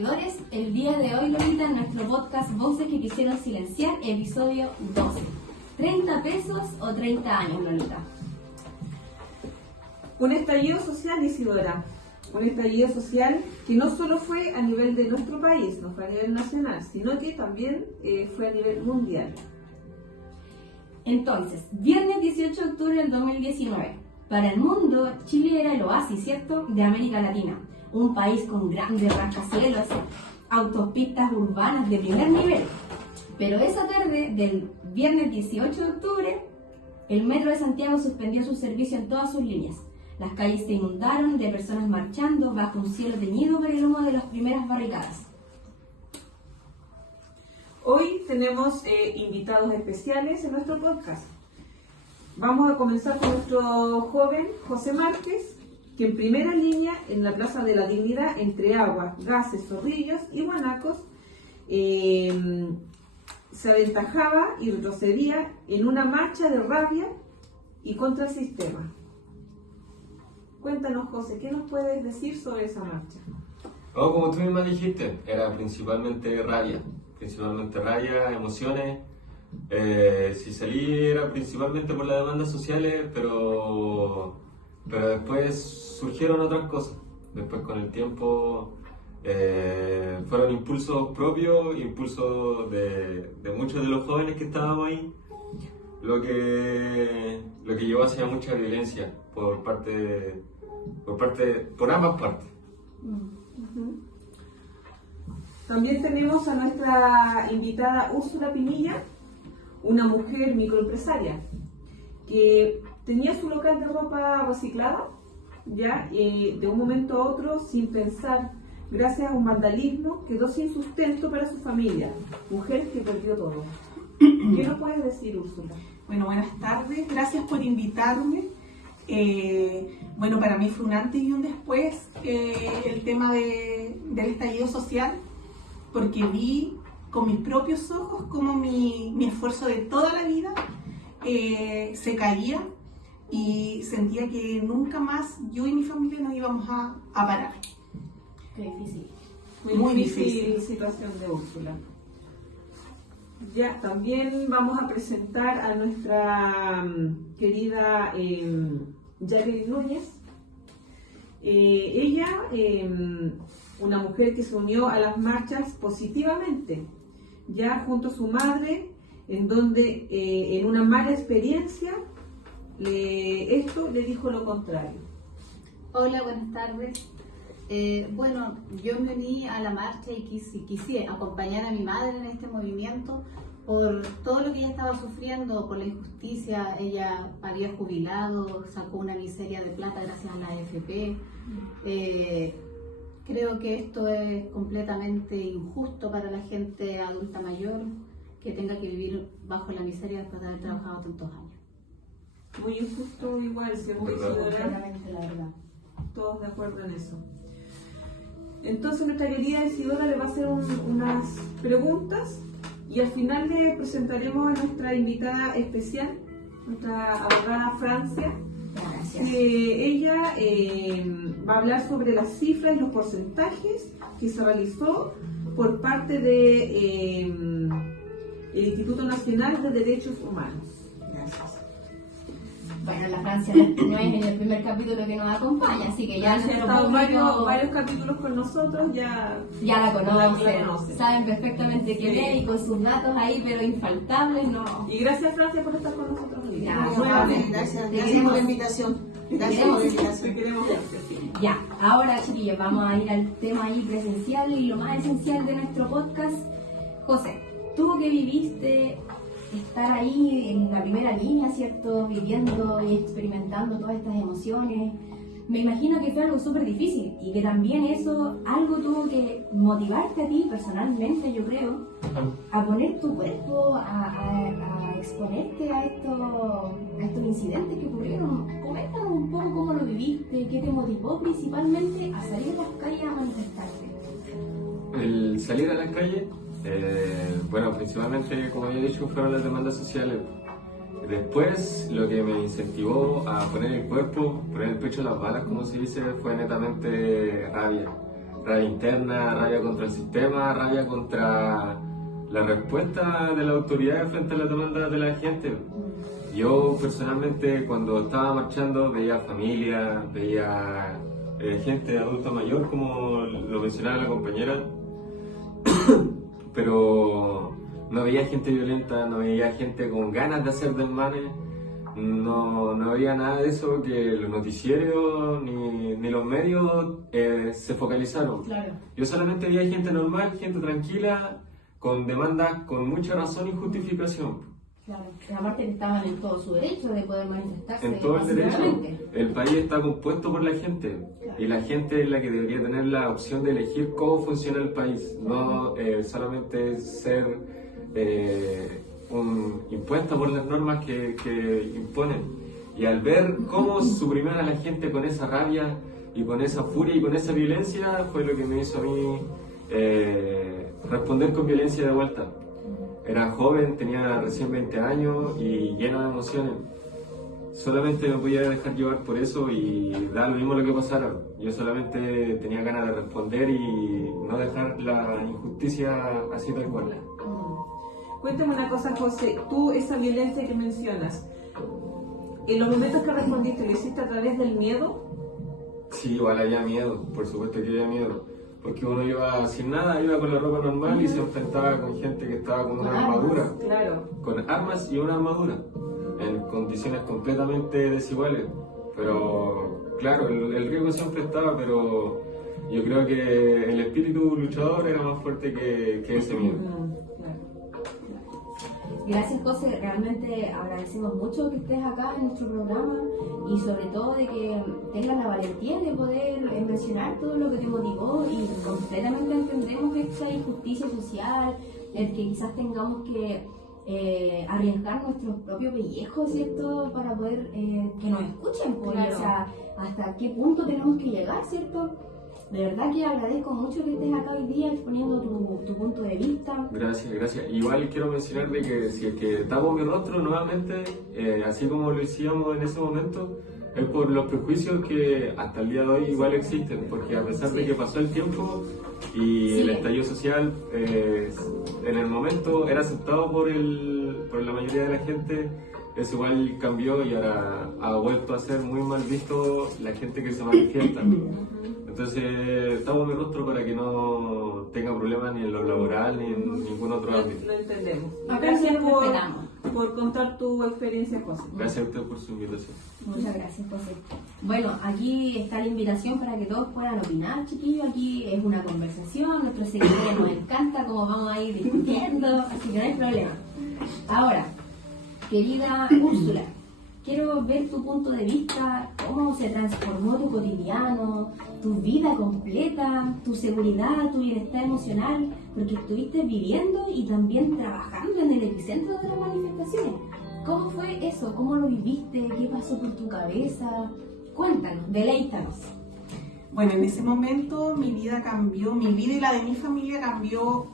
seguidores. El día de hoy, Lolita, en nuestro podcast Voces que quisieron silenciar, episodio 12. 30 pesos o 30 años, Lolita. Un estallido social, Isidora. Un estallido social que no solo fue a nivel de nuestro país, no fue a nivel nacional, sino que también fue a nivel mundial. Entonces, viernes 18 de octubre del 2019. Para el mundo, Chile era el oasis, ¿cierto?, de América Latina. Un país con grandes rascacielos, autopistas urbanas de primer nivel. Pero esa tarde del viernes 18 de octubre, el Metro de Santiago suspendió su servicio en todas sus líneas. Las calles se inundaron de personas marchando bajo un cielo teñido por el humo de las primeras barricadas. Hoy tenemos invitados especiales en nuestro podcast. Vamos a comenzar con nuestro joven José Márquez, que en primera línea en la Plaza de la Dignidad, entre aguas, gases, zorrillos y guanacos, se aventajaba y retrocedía en una marcha de rabia y contra el sistema. Cuéntanos, José, ¿qué nos puedes decir sobre esa marcha? Oh, como tú misma dijiste, era principalmente rabia, emociones. Si salí era principalmente por las demandas sociales, pero después surgieron otras cosas. Después con el tiempo fueron impulsos propios, impulsos de muchos de los jóvenes que estábamos ahí, lo que llevó hacia mucha violencia por ambas partes. También tenemos a nuestra invitada Úrsula Pinilla, una mujer microempresaria que tenía su local de ropa reciclada, ya de un momento a otro, sin pensar, gracias a un vandalismo, quedó sin sustento para su familia, mujer que perdió todo. ¿Qué nos puedes decir, Úrsula? Bueno, buenas tardes, gracias por invitarme. Bueno, para mí fue un antes y un después el tema del estallido social, porque vi con mis propios ojos cómo mi esfuerzo de toda la vida se caía y sentía que nunca más yo y mi familia nos íbamos a parar. Qué difícil. Muy difícil situación de Úrsula. Ya, también vamos a presentar a nuestra querida Jacqueline Núñez. Ella, una mujer que se unió a las marchas positivamente, ya junto a su madre, en donde en una mala experiencia esto le dijo lo contrario. Hola, buenas tardes. Bueno, yo me uní a la marcha y quise acompañar a mi madre en este movimiento por todo lo que ella estaba sufriendo, por la injusticia. Ella había jubilado, sacó una miseria de plata gracias a la AFP. Creo que esto es completamente injusto para la gente adulta mayor que tenga que vivir bajo la miseria después de haber trabajado tantos años. Muy injusto igual, si hemos Completamente, la verdad. todos de acuerdo en eso. Entonces nuestra querida Isidora le va a hacer unas preguntas y al final le presentaremos a nuestra invitada especial, nuestra abogada Francia. Gracias. Ella va a hablar sobre las cifras y los porcentajes que se realizó por parte de el Instituto Nacional de Derechos Humanos. Gracias. Bueno, la Francia no es en el primer capítulo que nos acompaña, así que ya Ha nuestro estado público varios capítulos con nosotros, ya la conocen, la conocen. saben perfectamente quién Sí. es y con sus datos ahí, pero infaltables, no. Y gracias, Francia, por estar con nosotros hoy. Gracias. Nuevamente. Gracias por la invitación. Gracias por la invitación. Te queremos, Francia, sí. Ya, ahora chiquillos, vamos a ir al tema ahí presencial y lo más esencial de nuestro podcast. José, tú que viviste estar ahí en la primera línea, ¿cierto? Viviendo y experimentando todas estas emociones. Me imagino que fue algo súper difícil y que también eso, algo tuvo que motivarte a ti personalmente, yo creo, a poner tu cuerpo, a exponerte a estos incidentes que ocurrieron. Coméntanos un poco cómo lo viviste, qué te motivó principalmente a salir a las calles a manifestarte. El salir a la calle, bueno, principalmente, como había dicho, fueron las demandas sociales. Después, lo que me incentivó a poner el cuerpo, poner el pecho a las balas, como se dice, fue netamente rabia. rabia interna, rabia contra el sistema, rabia contra la respuesta de la autoridad frente a las demandas de la gente. Yo personalmente cuando estaba marchando veía familia, veía gente adulta mayor, como lo mencionaba la compañera, pero no veía gente violenta, no veía gente con ganas de hacer desmanes, no había nada de eso que los noticieros ni los medios se focalizaron. Claro. Yo solamente veía gente normal, gente tranquila, con demandas con mucha razón y justificación. Claro, y aparte que estaban en todo su derecho de poder manifestarse. En todo el derecho. pacíficamente. El país está compuesto por la gente, Claro. y la gente es la que debería tener la opción de elegir cómo funciona el país, no solamente ser impuesta por las normas que imponen. Y al ver cómo suprimían a la gente con esa rabia y con esa furia y con esa violencia, fue lo que me hizo a mí responder con violencia de vuelta. Era joven, tenía recién 20 años y lleno de emociones. Solamente me podía dejar llevar por eso y da lo mismo lo que pasara. Yo solamente tenía ganas de responder y no dejar la injusticia así tal cual. Cuéntame una cosa, José, tú esa violencia que mencionas, en los momentos que respondiste, ¿lo hiciste a través del miedo? Sí, igual había miedo, por supuesto que había miedo. Porque uno iba sin nada, iba con la ropa normal y se enfrentaba con gente que estaba con una armadura. Claro. Con armas y una armadura, en condiciones completamente desiguales. Pero claro, el riesgo siempre estaba, pero yo creo que el espíritu luchador era más fuerte que ese miedo. Gracias, José. Realmente agradecemos mucho que estés acá en nuestro programa y sobre todo de que tengas la valentía de poder mencionar todo lo que te motivó y completamente entendemos esta injusticia social, el que quizás tengamos que arriesgar nuestros propios pellejos, ¿cierto? Para poder que nos escuchen, pues, Claro. o sea, hasta qué punto tenemos que llegar, ¿cierto? De verdad que agradezco mucho que estés acá hoy día exponiendo tu punto de vista. Gracias, gracias. Igual quiero mencionar de que si es que tapo mi rostro nuevamente, así como lo hacíamos en ese momento, es por los prejuicios que hasta el día de hoy igual existen, porque a pesar de que pasó el tiempo y el estallido social en el momento era aceptado por la mayoría de la gente, eso igual cambió y ahora ha vuelto a ser muy mal visto la gente que se manifiesta. Entonces, tapo mi rostro para que no tenga problemas ni en lo laboral ni en ningún otro ámbito. Lo entendemos. Acá Gracias siempre respetamos. por contar tu experiencia, José. Gracias a usted por su invitación. Muchas gracias, José. Bueno, aquí está la invitación para que todos puedan opinar, chiquillos. Aquí es una conversación, nuestros seguidores nos encanta cómo vamos a ir discutiendo, así que no hay problema. Ahora, querida Úrsula, quiero ver tu punto de vista, cómo se transformó tu cotidiano, tu vida completa, tu seguridad, tu bienestar emocional, porque estuviste viviendo y también trabajando en el epicentro de las manifestaciones. ¿Cómo fue eso? ¿Cómo lo viviste? ¿Qué pasó por tu cabeza? Cuéntanos, deleítanos. Bueno, en ese momento mi vida cambió, mi vida y la de mi familia cambió,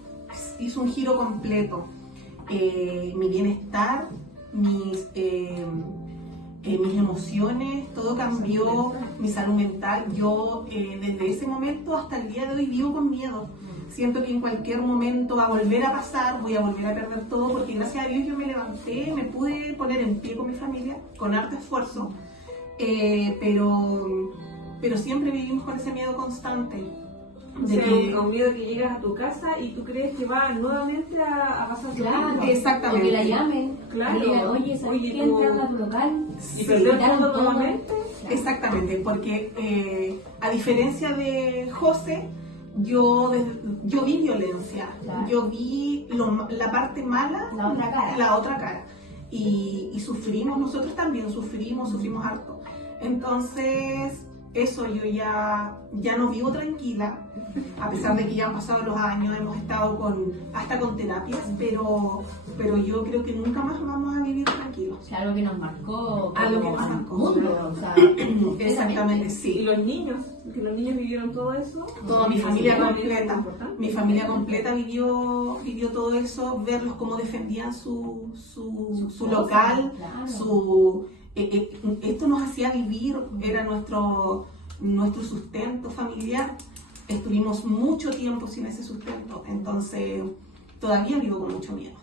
hizo un giro completo. Mi bienestar, mis emociones, todo cambió, mi salud mental. Yo desde ese momento hasta el día de hoy vivo con miedo. Siento que en cualquier momento va a volver a pasar, voy a volver a perder todo, porque gracias a Dios yo me levanté, me pude poner en pie con mi familia, con harto esfuerzo, pero siempre vivimos con ese miedo constante. O sea, un miedo que llegas a tu casa y tú crees que va nuevamente a pasar su Claro, tiempo. Exactamente. o que la llamen, Claro. que digan, oye, ¿sabes Oye, qué? tú- Entraron a tu local. Y perder quitaron todo todo. nuevamente. Exactamente, porque a diferencia de José, yo vi violencia, Claro. yo vi la parte mala, La otra cara. la otra cara. Y sufrimos, nosotros también sufrimos harto. Entonces, eso yo ya no vivo tranquila, a pesar de que ya han pasado los años, hemos estado hasta con terapias, pero yo creo que nunca más vamos a vivir tranquilos. O sea, algo que nos marcó Algo que como nos al marcó, mundo, claro. o sea, Exactamente, Y sí. los niños, que los niños vivieron todo eso. Toda mi familia Eso también es completa. importante. Mi familia completa vivió todo eso, verlos cómo defendían su Su local, claro. esto nos hacía vivir, era nuestro sustento familiar. estuvimos mucho tiempo sin ese sustento, entonces todavía vivo con mucho miedo.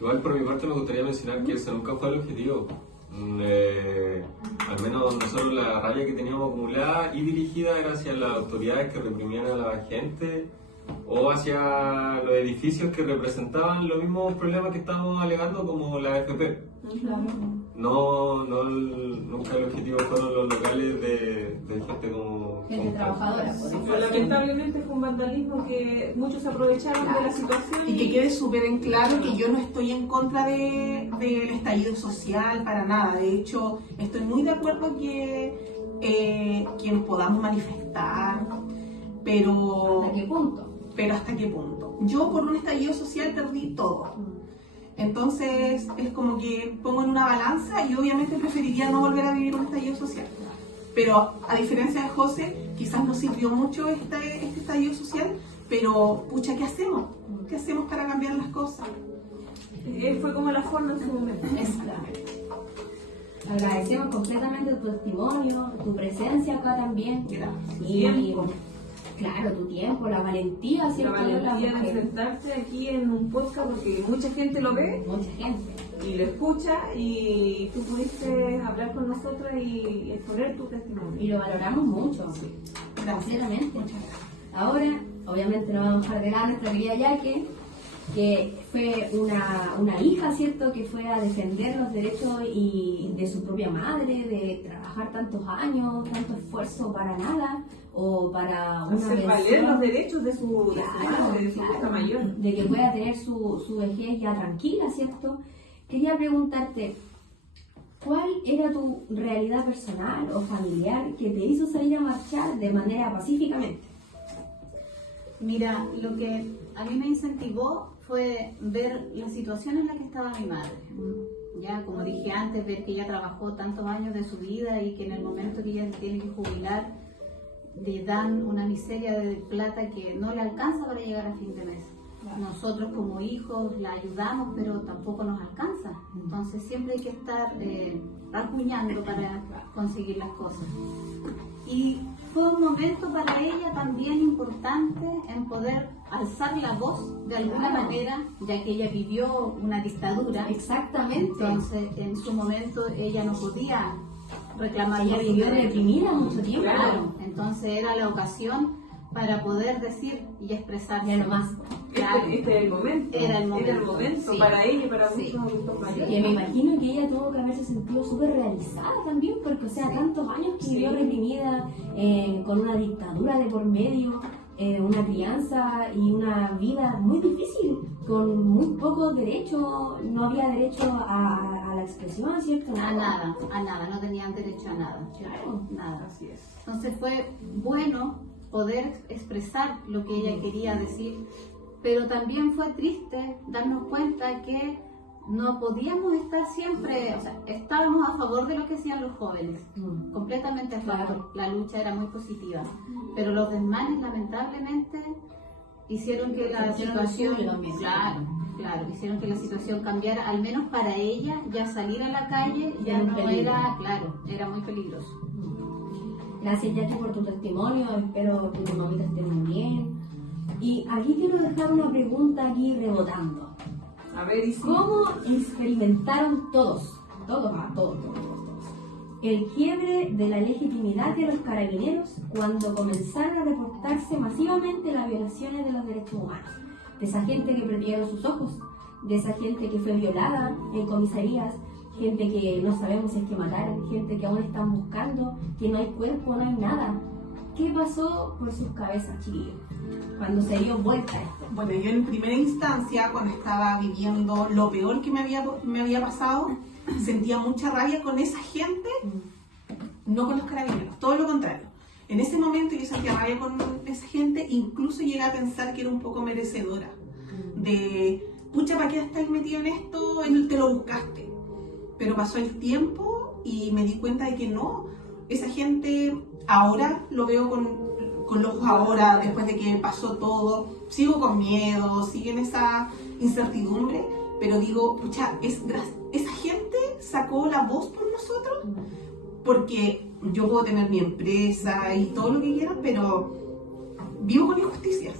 Igual por mi parte me gustaría mencionar que ese nunca fue el objetivo. Al menos nosotros la rabia que teníamos acumulada y dirigida era hacia las autoridades que reprimían a la gente o hacia los edificios que representaban los mismos problemas que estábamos alegando como la AFP. Nunca el objetivo fueron los locales de gente como trabajadora. Pero lamentablemente fue un vandalismo que muchos se aprovecharon de la situación. Y que quede súper en claro que yo no estoy en contra del estallido social para nada. De hecho, estoy muy de acuerdo que nos podamos manifestar, pero ¿Hasta qué punto? Pero ¿hasta qué punto? Yo por un estallido social perdí todo. Entonces es como que pongo en una balanza y obviamente preferiría no volver a vivir un estallido social. Pero a diferencia de José, quizás nos sirvió mucho este estallido social, pero pucha, ¿qué hacemos? ¿Qué hacemos para cambiar las cosas? Fue como la forma en su momento. Exactamente. Agradecemos completamente tu testimonio, tu presencia acá también. Gracias. Y claro, tu tiempo, la valentía, La ¿cierto? valentía de mujer. enfrentarse aquí en un podcast porque mucha gente lo ve Mucha gente. y lo escucha y tú pudiste hablar con nosotras y exponer tu testimonio. Y lo valoramos mucho. Gracias. Completamente. Muchas gracias. Ahora, obviamente no vamos a dejar de lado a nuestra querida Yaque, que fue una hija, ¿cierto?, que fue a defender los derechos de su propia madre, de trabajar tantos años, tanto esfuerzo para nada, o para una Hacer valer pensión. los derechos de su madre, de su hija mayor. De que pueda tener su vejez ya tranquila, ¿cierto? Quería preguntarte, ¿cuál era tu realidad personal o familiar que te hizo salir a marchar de manera pacíficamente? Mira, lo que a mí me incentivó fue ver la situación en la que estaba mi madre. Ya, como dije antes, ver que ella trabajó tantos años de su vida y que en el momento que ella se tiene que jubilar, le dan una miseria de plata que no le alcanza para llegar a fin de mes. Nosotros como hijos la ayudamos, pero tampoco nos alcanza. Entonces siempre hay que estar rasguñando para conseguir las cosas. Y fue un momento para ella también importante en poder alzar la voz de alguna manera, ya que ella vivió una dictadura. Exactamente. Entonces en su momento ella no podía reclamar Ella los vivió derechos. reprimida mucho tiempo. Claro, entonces era la ocasión para poder decir y expresarse. Ya no más. Claro. Este era el momento. Era el momento, sí. para ella y para Sí. muchos adultos mayores. Que me imagino que ella tuvo que haberse sentido súper realizada también, porque, o sea, tantos años que vivió reprimida, con una dictadura de por medio, una crianza y una vida muy difícil, con muy pocos derechos, no había derecho a la expresión, ¿cierto? A nada, no tenían derecho a nada. Claro. Nada. Así es. Entonces fue bueno poder expresar lo que ella quería decir, pero también fue triste darnos cuenta que no podíamos estar siempre, o sea, estábamos a favor de lo que hacían los jóvenes, completamente a favor, la lucha era muy positiva, pero los desmanes lamentablemente hicieron que la situación, claro, hicieron que la situación cambiara, al menos para ella, ya salir a la calle ya Era un no peligro. era, claro, era muy peligroso. Gracias, Jackie, por tu testimonio. Espero que tu mamita esté muy bien. Y aquí quiero dejar una pregunta aquí rebotando. A ver, y si ¿Cómo experimentaron todos, el quiebre de la legitimidad de los carabineros cuando comenzaron a reportarse masivamente las violaciones de los derechos humanos? De esa gente que perdieron sus ojos, de esa gente que fue violada en comisarías, gente que no sabemos si es que mataron, gente que aún están buscando, que no hay cuerpo, no hay nada. ¿Qué pasó por sus cabezas, chiquillos, cuando se dio vuelta esto? Bueno, yo en primera instancia, cuando estaba viviendo lo peor que me había pasado, sentía mucha rabia con esa gente, no con los carabineros, todo lo contrario. En ese momento yo sentía rabia con esa gente, incluso llegué a pensar que era un poco merecedora. De, pucha, ¿para qué estás metido en esto? Él te lo buscaste. Pero pasó el tiempo y me di cuenta de que no. Esa gente, ahora lo veo con los ojos ahora, después de que pasó todo. Sigo con miedo, sigue en esa incertidumbre, pero digo, pucha, esa gente sacó la voz por nosotros, porque yo puedo tener mi empresa y todo lo que quiera, pero vivo con injusticias.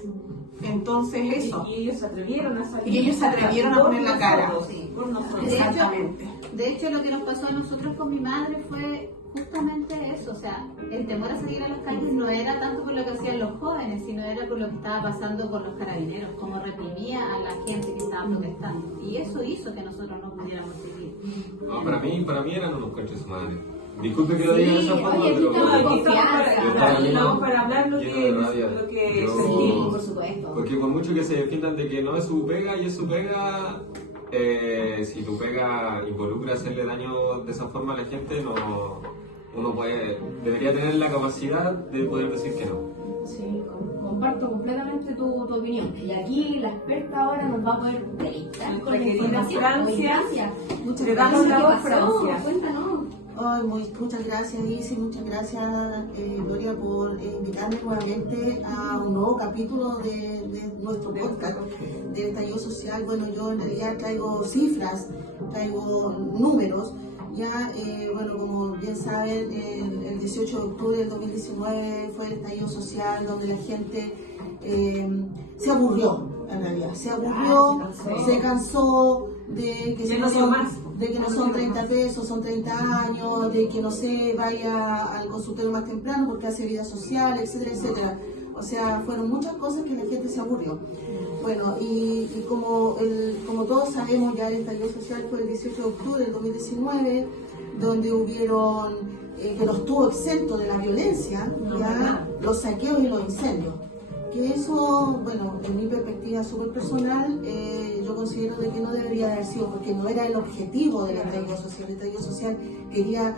Entonces eso. Y ellos se atrevieron a salir. Y ellos se atrevieron a poner la cara. Sí. Por nosotros. Exactamente. De hecho, lo que nos pasó a nosotros con mi madre fue justamente eso, o sea, el temor a salir a las calles no era tanto por lo que hacían los jóvenes, sino era por lo que estaba pasando con los carabineros, cómo reprimía a la gente que estaba protestando. Y eso hizo que nosotros no pudiéramos seguir. No, para mí eran unos coches su madre. Disculpe que lo diga de esa forma, oye, aquí pero... estamos Aquí confianza. estamos para hablar lo lleno que, de rabia. lo que Yo- sentimos. Por supuesto. Porque por mucho que se defiendan de que no es su pega y es su pega, si tu pega involucra hacerle daño de esa forma a la gente, uno debería tener la capacidad de poder decir que no. Sí, comparto completamente tu opinión. Y aquí la experta ahora nos va a poder deleitar Nuestra con la querida información. Francia. Oye, Francia, muchas Le gracias. damos la ¿Qué voz, pasó? Francia. Cuéntanos. Ay, muchas gracias Isi, muchas gracias Gloria por invitarme nuevamente a un nuevo capítulo de nuestro podcast de estallido social. Bueno, yo en realidad traigo cifras, traigo números. Ya, bueno, como bien saben, el 18 de octubre del 2019 fue el estallido social donde la gente se aburrió, en realidad, se aburrió, se cansó de que Ya si no no dio son, más. de que no son 30 pesos, son 30 años, de que no se vaya al consultorio más temprano porque hace vida social, etcétera, etcétera. O sea, fueron muchas cosas que la gente se aburrió. Bueno, y como todos sabemos, ya el estallido social fue el 18 de octubre del 2019, donde hubieron, que no estuvo exento de la violencia, ya, los saqueos y los incendios. Que eso, bueno, en mi perspectiva súper personal, yo considero de que no debería haber sido, porque no era el objetivo del estallido social. El estallido social quería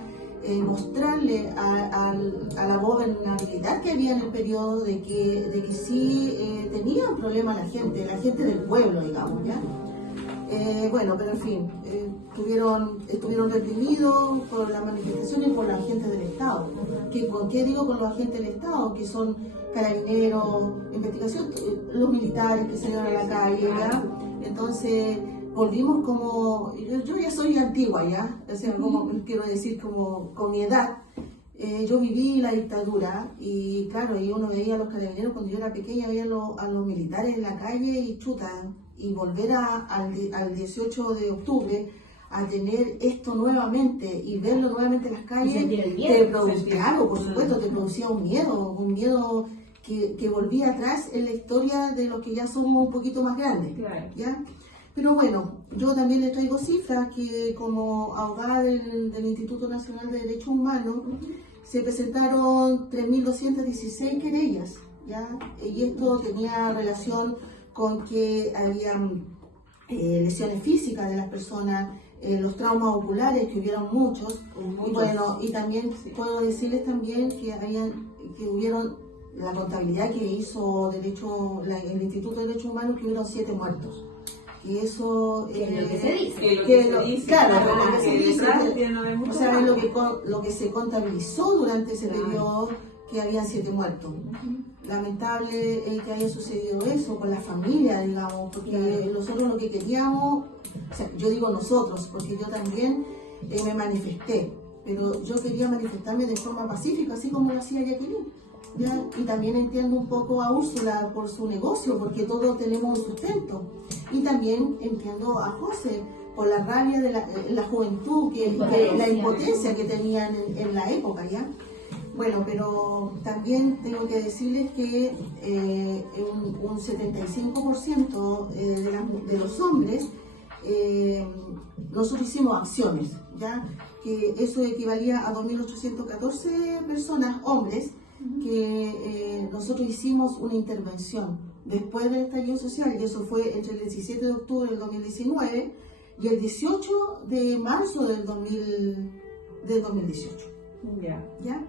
mostrarle a la gobernabilidad que había en el periodo de que sí tenía un problema la gente del pueblo, digamos, ¿ya? Bueno, pero en fin, estuvieron reprimidos por las manifestaciones y por la gente del Estado. ¿Qué digo con los agentes del Estado? Que son carabineros, investigación, los militares que salieron a la calle, ¿ya? Entonces, volvimos como, yo ya soy antigua, ¿ya? O sea, como, quiero decir, como con mi edad. Yo viví la dictadura y claro, y uno veía a los carabineros cuando yo era pequeña, veía a los militares en la calle y chuta, y volver al 18 de octubre a tener esto nuevamente y verlo nuevamente en las calles, te producía, claro, por supuesto, te producía un miedo que volvía atrás en la historia de los que ya somos un poquito más grandes, Claro. ¿ya? Pero bueno, yo también les traigo cifras que como abogada del Instituto Nacional de Derechos Humanos se presentaron 3.216 querellas, ¿ya? Y esto tenía relación con que había lesiones físicas de las personas, los traumas oculares, que hubieron muchos, y bueno, y también puedo decirles también que hubieron la contabilidad que hizo el Instituto de Derechos Humanos, que hubieron 7 muertos. Y eso Que es lo que se dice. claro, lo que se dice, o o sea, es lo que se contabilizó durante ese periodo, que habían 7 muertos. Lamentable que haya sucedido eso con la familia, digamos, porque nosotros lo que queríamos, o sea, yo digo nosotros, porque yo también me manifesté, pero yo quería manifestarme de forma pacífica, así como lo hacía Jacqueline, ¿ya? Y también entiendo un poco a Úrsula por su negocio, porque todos tenemos un sustento, y también entiendo a José por la rabia de la juventud, la impotencia que tenían en la época, ¿ya? Bueno, pero también tengo que decirles que un 75% de los hombres, nosotros hicimos acciones, ¿ya? Que eso equivalía a 2.814 personas, hombres, que nosotros hicimos una intervención después del estallido social, y eso fue entre el 17 de octubre del 2019 y el 18 de marzo del 2018. ¿Ya?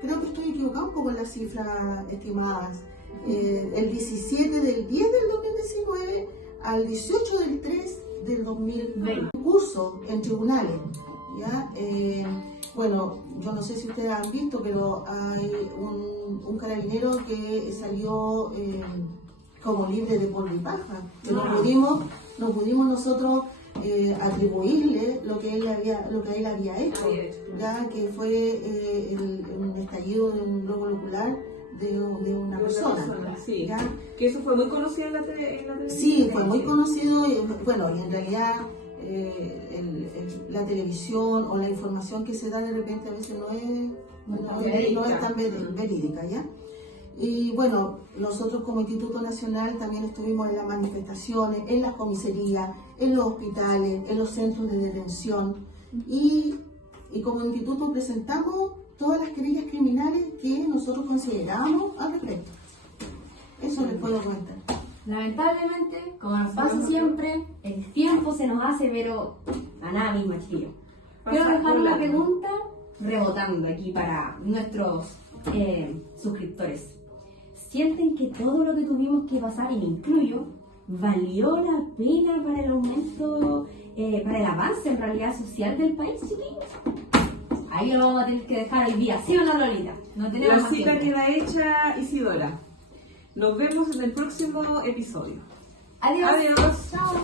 Creo que estoy equivocada un poco en las cifras estimadas. El 17 del 10 del 2019 al 18 del 3 del 2020. Curso en tribunales. ¿Ya? Bueno, yo no sé si ustedes han visto, pero hay un carabinero que salió como libre de polvo y paja. Que no pudimos nosotros atribuirle lo que él había hecho, ya que fue un estallido de un globo ocular de una persona. Sí. ¿Ya? Que eso fue muy conocido en la televisión. Sí, fue muy conocido y bueno, y en realidad la televisión o la información que se da de repente a veces no es tan verídica, ¿ya? Y bueno, nosotros como Instituto Nacional también estuvimos en las manifestaciones, en las comisarías, en los hospitales, en los centros de detención y como instituto presentamos todas las querellas criminales que nosotros consideramos al respecto. Eso les puedo comentar. Lamentablemente, como nos pasa siempre, el tiempo se nos hace, pero a nada mismo, chiquillos. Quiero dejar una pregunta rebotando aquí para nuestros suscriptores. ¿Sienten que todo lo que tuvimos que pasar, y me incluyo, valió la pena para el aumento, para el avance en realidad social del país, chiquillos? Ahí lo vamos a tener que dejar hoy día, ¿sí o no, Lolita? No tenemos La más cita tiempo. queda hecha, Isidora. Nos vemos en el próximo episodio. Adiós. Adiós. Chao.